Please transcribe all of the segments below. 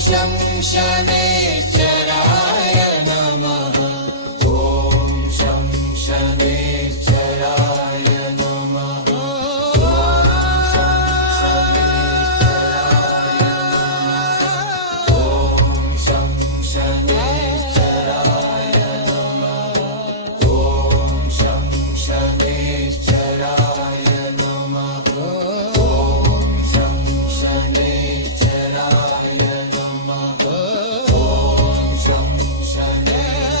शं शनैश्चराय नमः ॐ शं शनैश्चराय नमः शनैश्चराय नमः ॐ शं शनैश्चराय नमः ॐ शं शनैश्चराय नमः ॐ शं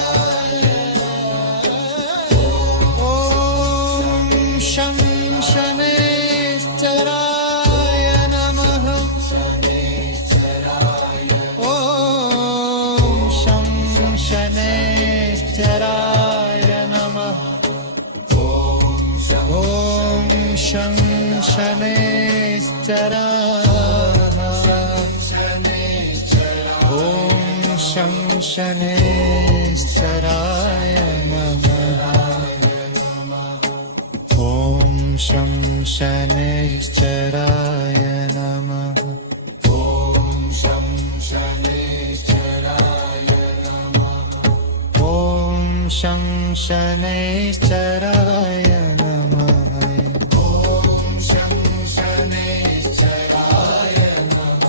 शनैश्चराय नमः ॐ शं शनैश्चराय नमः ॐ शं शनैश्चराय नमः ॐ शं शनैश्चराय नमः ॐ शं शनैश्चराय नमः ॐ शं शनैश्चराय नमः ॐ शं शनैश्चराय नमः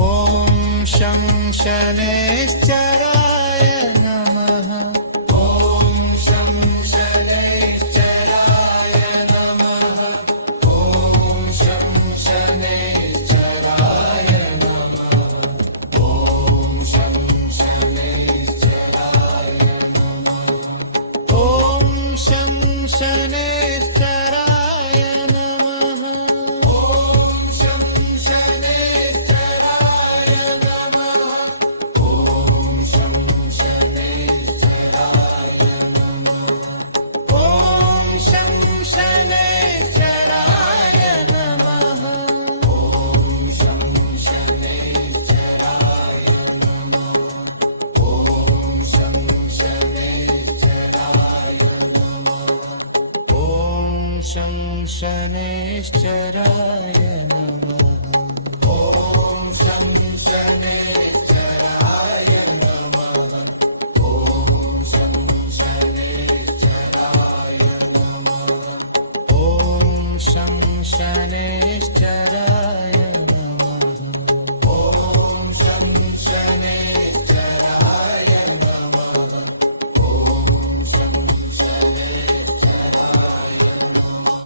ॐ शं शनैश्चराय नमः ॐ शं शनैश्चराय नमः ॐ शं शनैश्चराय नमः ॐ शं शनैश्चराय नमः ॐ शं शनैश्चराय नमः ॐ शं शनैश्चराय नमः ॐ शं शनैश्चराय नमः ॐ शं शनैश्चराय नमः ॐ शं शनैश्चराय नमः ॐ शं शनैश्चराय